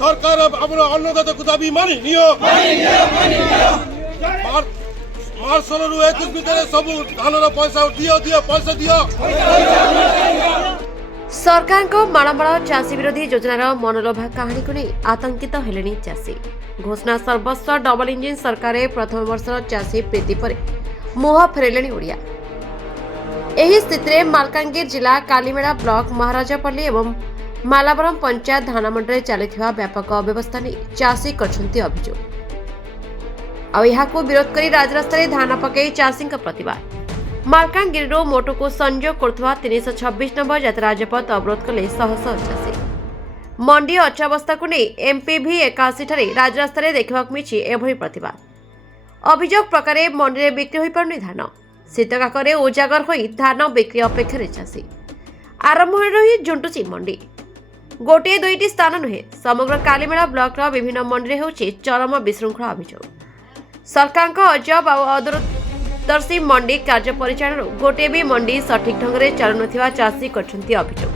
সরকার আমরা অন্নদাতাকে দাবি মানি নিও মার্চ 16 ରୁ 21 ভিତରେ ସବୁ ଧାନର ପଇସା ଦିଅ ପଇସା ଦିଅ। सरकारको माणमाण चाषी विरोधी योजनार मनलोभा कहानी को नहीं आतंकित हेलेनी चाषी। घोषणा सर्वस्व डबल इंजिन सरकार प्रथम वर्ष चाषी प्रीति पर मुह फेरले ओडिया। एही स्थिति में मालकानगिरी जिला कालीमेड़ा ब्लॉक महाराजापल्ली एवं मालाबरम पंचायत धानमंडी चलता व्यापक अव्यवस्था नहीं चाषी करछन्ती अभियोग। को विरोध कर राजरास्ता धान पकई चाषी प्रतिवाद। मालकानगिरी मोटो को संयोग करुवा 326 नंबर जात राजपथ अवरोध कले शह शह चाषी। मंडी अचावस्था को नहीं एमपीवी 81 ठारे राजरास्ता देखा मिली एभली प्रतिवाद। अभियोग प्रकार मंडी में बिक्री हो पारुनी धान शीतकाकरे उजागर हो धान बिक्री अपेक्षा चाषी। आरंभ ही झुंटुची मंडी गोटे दुईटी स्थान नुहे समग्र कालीमेड़ा ब्लॉक विभिन्न मंडी में चरम विशृंखला अभियोग। सरकार अजब और अदूरदर्शी मंडी कार्य परिचालन गोटे भी मंडी सठिक ढंग से चलु नथिबा चाषी करछन्ती अभियोग।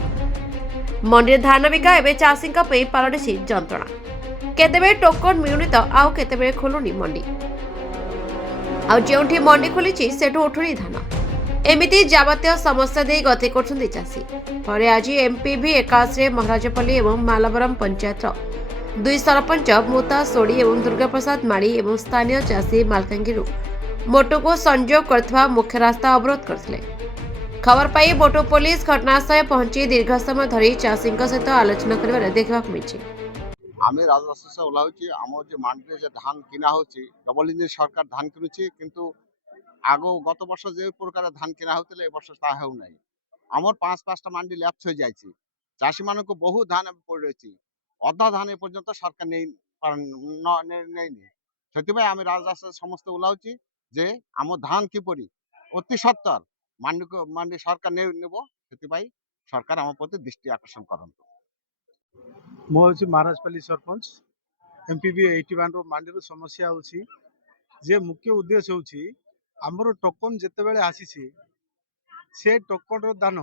मंडी धान बिका एवं चाषी पलटि जंत्रणा केतेबे टोकन मिलुनी तो आउ केतेबे खोलुनी मंडी आउ जेउठी मंडी खोली सेठू उठुनी धान एमिति जाबतीय समस्या दे गति करछन्ती चाषी। पर आज एमपीवी 81 महाराजपल्ली एवं मालाबरम पंचायत दुई सरपंच मुता सोड़ी एवं दुर्गा प्रसाद माड़ी एवं स्थानीय चाषी मालकानगिरी मोटो को संयोग करथवा मुख्य रास्ता अवरोध करथिले। खबर पाई मोटो पुलिस घटनास्थल पहुंची दीर्घ समय धरी चाषी सहित आलोचना कर देखा मिली। आम राजरास्ता से ओह्लाऊँ आम जो मंडी जो धान किना हो डबल इंजिन सरकार धान किनुची किंतु आग गत वर्ष जो प्रकार धान किना होते वर्ष ता हो ना आमर 5-5टा मंडी लैप्स हो जाए चाषी मान को बहुत धान पड़ रही अधा धान एपर्यंत सरकार नहीं से आम राजरास्ता समस्त ओह्लाऊँ जे आम धान किपरि अति सत्तर मंडी सरकार नेब से सरकार आम प्रति दृष्टि आकर्षण करंतु। मु हूँ महाराजपल्ली सरपंच एमपीवी 81 मंडी समस्या होची जे मुख्य उद्देश्य होची आमर टोकन जिते बेले आसी से टोकन दान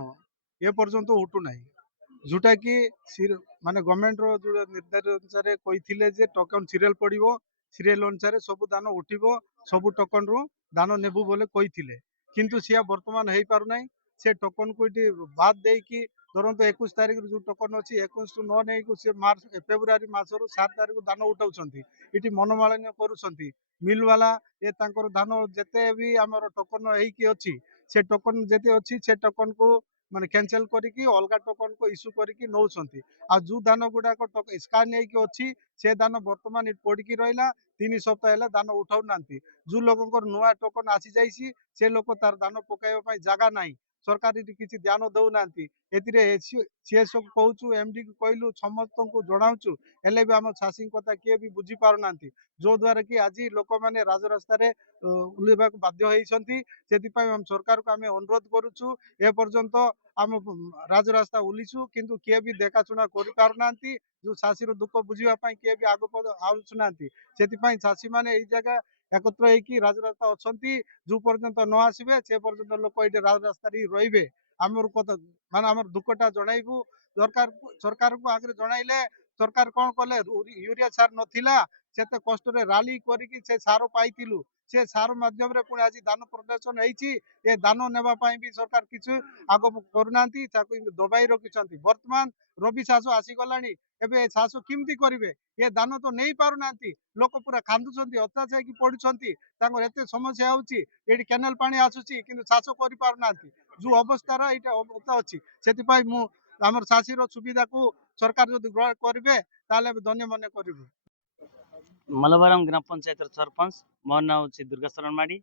ए पर्यंत उठू ना जोटा कि माने गवर्नमेंट रो जो निर्धारित अनुसार कही जे टोकन सीरियल पड़ो सीरियल अनुसार सब दान उठिबो सब टोकन रो दान नेबू बोले कही किंतु सिया वर्तमान हो पार ना से टोकन को बाद देकी धरत 21 तारिख जो टोकन अच्छी 21 टू 9 नहीं से मार्च फेब्रुआरी मासर 7 तारिख दान उठाऊँ ये मनमालिन्य करुँच मिल वाला ये धान जिते भी आमर टोकन होती से टोकन जिते अच्छी से टोकन को माने कैंसिल करके अलग टोकन को इश्यू करके नौकरी आ जो धान गुड़ाक स्कान अच्छी से दान बर्तमान पड़ी रहा 3 सप्ताह है दान उठाऊ ना जो लोक नुआ टोकन आसी जाइए से लोक तार दान पकाइबा जगह ना सरकार किसी ध्यान दौना सी सब कहूँ एमडी को कहलु समस्त को जनाऊँ हेल्ले भी आम चाषी कथा किए भी बुझी पार ना जो द्वारा कि आज लोक मैंने राजरास्ता ओह्लैवा बाध्य होती से सरकार को आम अनुरोध करुचु एपर्यंत आम राजरास्ता ओह्लैचु किंतु किए भी देखाशुना कर पारना जो चाषी दुख बुझापी किए भी आग आसुना से चाषी मैंने जगह एकत्र होगी राजरास्ता अच्छा जो पर्यंत न आसबे से पर्यंत लोक ये राजरास्ता रे आमर कथा माने आमर दुखटा जनइबू सरकार को आगे जनइले सरकार कौन कले यूरिया सार नथिला से कष्ट राली करी से सार पाइलु से सार मध्यम पुणी आज दान प्रदर्शन होती ये दान नेबाई भी सरकार किसी आग करना दबाई रखिंट बर्तमान रबी चाष आसीगला एवं चाष किमती करेंगे ये दान तो नहीं पारना लोक पूरा कांदुंट अत्याचार की पड़ुंट एत समस्या होती केनाल पानी आसूसी कि चाष कर पारना जो अवस्थार यहाँ अवस्था अच्छी से आमर चाषी सुविधा को सरकार जो ग्रहण करेंगे ताले धन्य मन कर। मालाबरम ग्राम पंचायत सरपंच मोर ना हूँ दुर्गा शरण माड़ी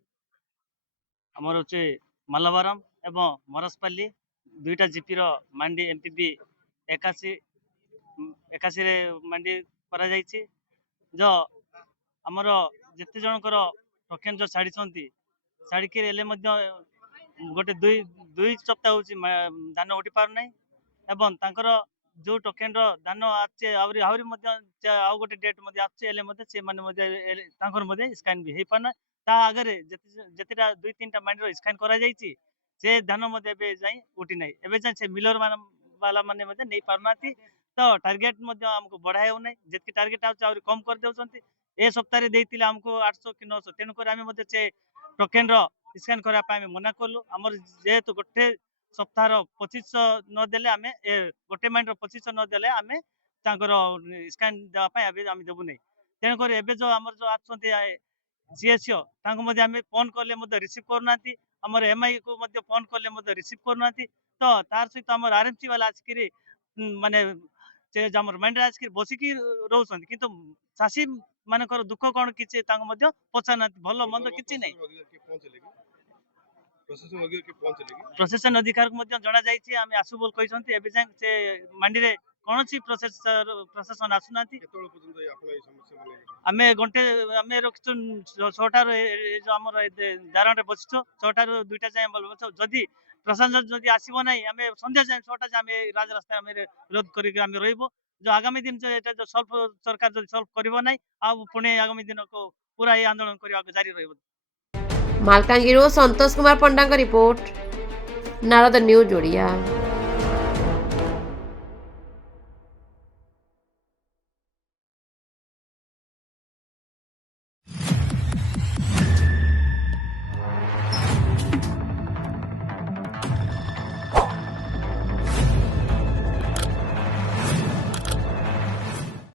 आमर हूँ मालाबरम एवं मरसपल्ली दुईटा जीपी मंडी एमपीवी 81 मंडी करा जो आमर जिते जनकर टोकेन जो छाड़ी छाड़िकी गोटे दुई सप्ताह हूँ धान उठी पार ना एवं तांकर जो टोकेन दान आछे आहरी आउ गोटे डेट आछे स्कान भी हो पारना ता आगे जितेटा 2-3टा मंडी स्कान करा से धान जाए उठी ना एवं से मिलर वाला माने नहीं पारना तो टार्गेट आमको बढ़ाई हो नहीं जितकी टार्गेट आउट कम कर दे ए सप्ताह देते आमको 800 कि 900 तेणुक आम से टोकेन स्कैन करने मना कलु आमर जेहेतु गोटे सप्ताह 2500 नदेले आम गोटे माइंड 2500 नदेले आम स्कैन देवाई आम देवु नहीं तेणुक एवं जो आम जो सीएसओ आम फोन कले रिसीव करना आमर एमआई को फोन कले रिसीव करना तो तार सहित आम आरएमसी वाला आसिक माने माइंड आसिक बसिकी रोचन किंतु चाषी मानकर दुख कौन किसी पचार भल मंद कि नहीं प्रशासन अधिकार को जना जाइए आम आसु बोल कहते से मंडी रे कौन सी प्रशासन आसुना आम घंटे आम रखी 6टार जो आम दारण बसिଛୁ 6टार 2टा जाए बस जदि प्रशासन जदि आसब ना आम संध्या जाए 6टा जाए आम राजरास्ता विरोध करके रही जो आगामी दिन जो सल्व सरकार जो सल्व कर ना पुणे आगामी दिन को पूरा ये आंदोलन करने जारी रही मालकानगिरी संतोष कुमार पंडा का रिपोर्ट नारद न्यूज ओडिया।